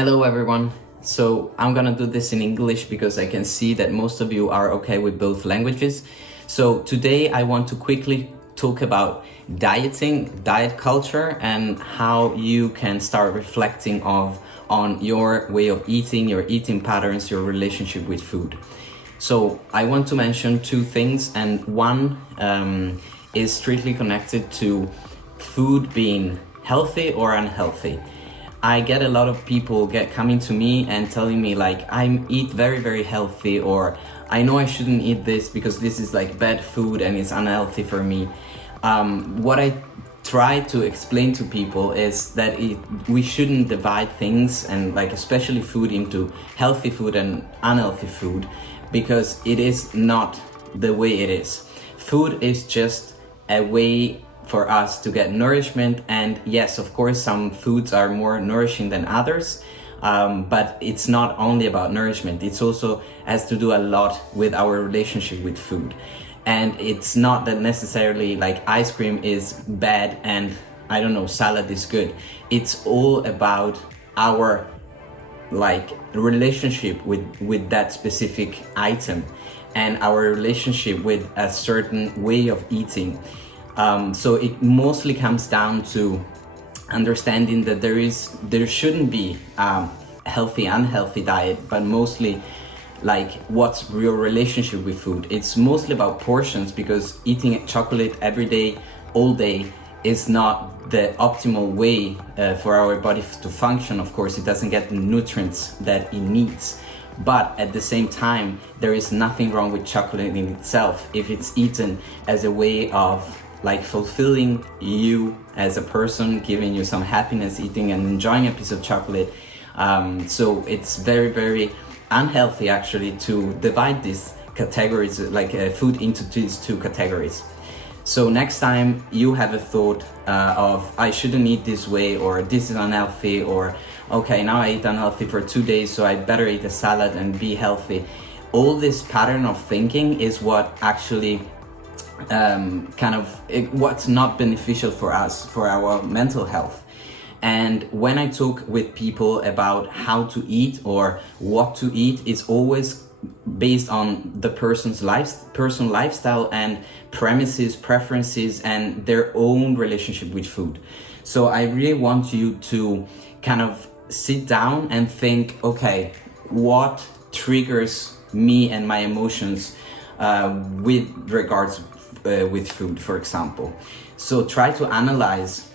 Hello everyone. So I'm gonna do this in English because I can see that most of you are okay with both languages. So today I want to quickly talk about dieting, diet culture, and how you can start reflecting on your way of eating, your eating patterns, your relationship with food. So I want to mention two things, and one is strictly connected to food being healthy or unhealthy. I get a lot of people coming to me and telling me like I eat very healthy, or I know I shouldn't eat this because this is like bad food and it's unhealthy for me. What I try to explain to people is that we shouldn't divide things, and like especially food, into healthy food and unhealthy food, because it is not the way it is. Food is just a way for us to get nourishment, and yes, of course, some foods are more nourishing than others, but it's not only about nourishment. It's also has to do a lot with our relationship with food. And it's not that necessarily like ice cream is bad and I don't know, salad is good. It's all about our like relationship with that specific item and our relationship with a certain way of eating. So it mostly comes down to understanding that there shouldn't be healthy, unhealthy diet, but mostly like what's your relationship with food. It's mostly about portions, because eating chocolate every day, all day, is not the optimal way for our body to function. Of course, it doesn't get the nutrients that it needs. But at the same time, there is nothing wrong with chocolate in itself if it's eaten as a way of like fulfilling you as a person, giving you some happiness, eating and enjoying a piece of chocolate. So it's very unhealthy actually to divide these categories, like food, into these two categories. So next time you have a thought of I shouldn't eat this way, or this is unhealthy, or okay, now I eat unhealthy for 2 days, so I better eat a salad and be healthy. All this pattern of thinking is what actually what's not beneficial for us, for our mental health. And when I talk with people about how to eat or what to eat, it's always based on the person's personal lifestyle and premises, preferences, and their own relationship with food. So I really want you to kind of sit down and think, okay, what triggers me and my emotions with regards with food, for example. So try to analyze,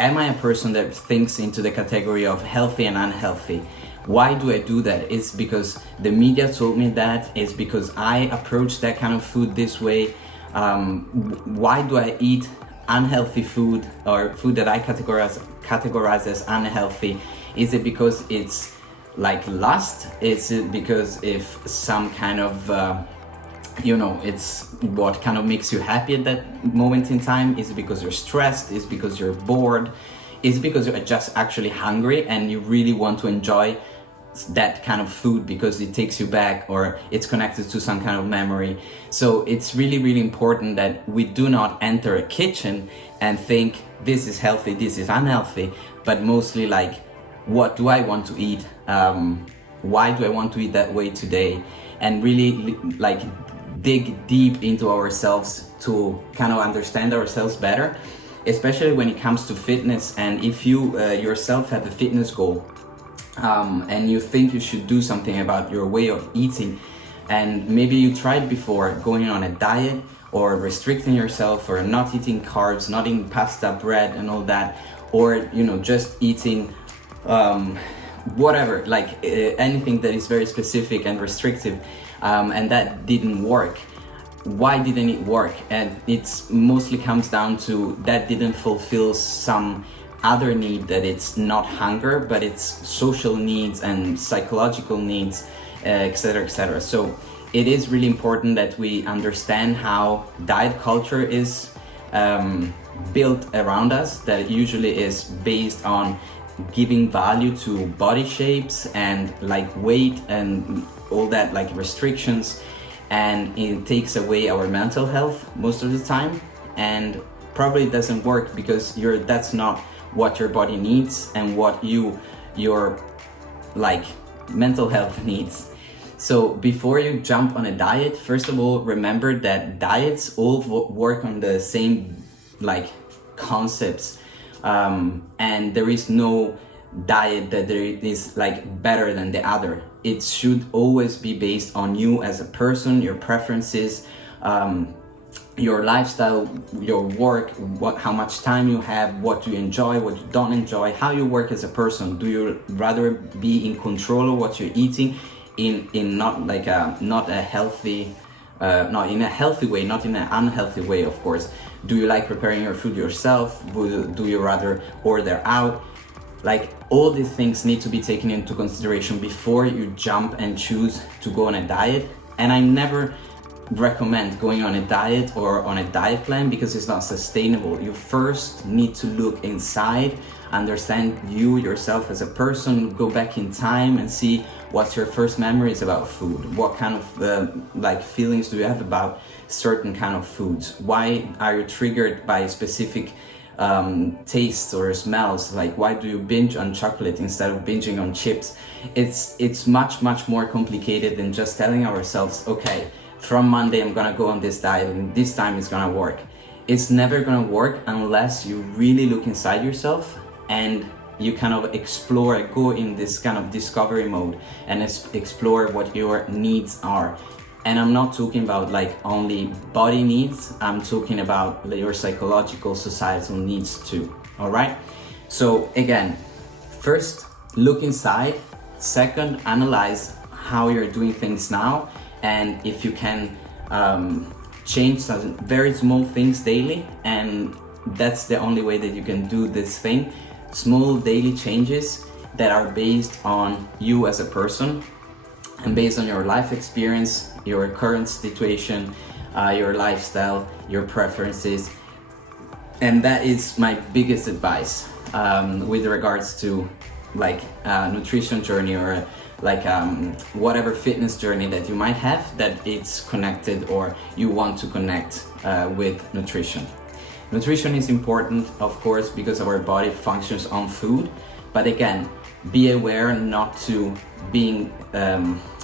am I a person that thinks into the category of healthy and unhealthy? Why do I do that? It's because the media told me that. It's because I approach that kind of food this way. Why do I eat unhealthy food, or food that I categorize as unhealthy? Is it because it's like lust? Is it because if some kind of it's what kind of makes you happy at that moment in time? Is it because you're stressed? Is it because you're bored? Is it because you're just actually hungry and you really want to enjoy that kind of food because it takes you back, or it's connected to some kind of memory? So it's really important that we do not enter a kitchen and think this is healthy, this is unhealthy, but mostly like, what do I want to eat? Why do I want to eat that way today? And really like dig deep into ourselves to kind of understand ourselves better, especially when it comes to fitness. And if you yourself have a fitness goal, and you think you should do something about your way of eating, and maybe you tried before going on a diet or restricting yourself, or not eating carbs, not eating pasta, bread and all that, or just eating whatever, like anything that is very specific and restrictive, and that didn't work. Why didn't it work? And it mostly comes down to that didn't fulfill some other need, that it's not hunger, but it's social needs and psychological needs, etc. So it is really important that we understand how diet culture is built around us, that it usually is based on giving value to body shapes and like weight and all that, like restrictions, and it takes away our mental health most of the time, and probably doesn't work because that's not what your body needs and what your like mental health needs. So before you jump on a diet, first of all, remember that diets all work on the same like concepts, and there is no diet that there is like better than the other. It should always be based on you as a person, your preferences, your lifestyle, your work, how much time you have, what you enjoy, what you don't enjoy, how you work as a person. Do you rather be in control of what you're eating in not like not a healthy not in a healthy way, not in an unhealthy way, of course. Do you like preparing your food yourself? Do you rather order out? Like, all these things need to be taken into consideration before you jump and choose to go on a diet. And I never recommend going on a diet or on a diet plan because it's not sustainable. You first need to look inside, understand you yourself as a person, go back in time and see what's your first memories about food. What kind of like feelings do you have about certain kind of foods? Why are you triggered by specific tastes or smells? Like, why do you binge on chocolate instead of binging on chips? It's much more complicated than just telling ourselves, okay, from Monday I'm gonna go on this diet and this time it's gonna work. It's never gonna work unless you really look inside yourself and you kind of explore, go in this kind of discovery mode and explore what your needs are. And I'm not talking about like only body needs, I'm talking about your psychological, societal needs too, all right? So again, first, look inside. Second, analyze how you're doing things now, and if you can change some very small things daily, and that's the only way that you can do this thing. Small daily changes that are based on you as a person and based on your life experience, your current situation, your lifestyle, your preferences. And that is my biggest advice with regards to like nutrition journey or like whatever fitness journey that you might have, that it's connected or you want to connect with nutrition. Nutrition is important, of course, because our body functions on food, but again, be aware not to being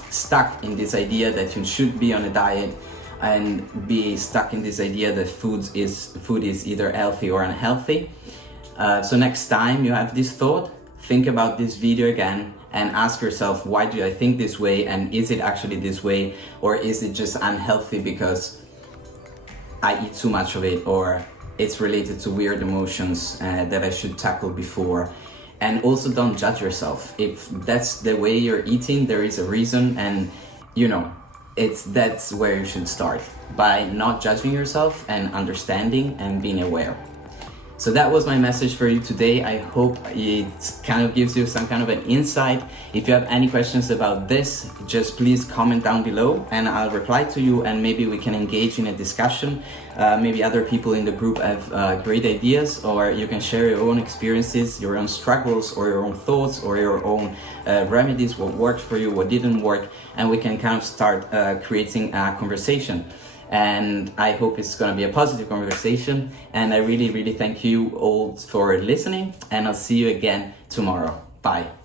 stuck in this idea that you should be on a diet and be stuck in this idea that food is either healthy or unhealthy. So next time you have this thought, think about this video again and ask yourself, why do I think this way, and is it actually this way, or is it just unhealthy because I eat too much of it, or it's related to weird emotions that I should tackle before. And also, don't judge yourself. If that's the way you're eating, there is a reason, and you know, that's where you should start, by not judging yourself and understanding and being aware. So that was my message for you today. I hope it kind of gives you some kind of an insight. If you have any questions about this, just please comment down below and I'll reply to you, and maybe we can engage in a discussion. Maybe other people in the group have great ideas, or you can share your own experiences, your own struggles, or your own thoughts, or your own remedies, what worked for you, what didn't work, and we can kind of start creating a conversation. And I hope it's going to be a positive conversation. And I really thank you all for listening, and I'll see you again tomorrow. Bye.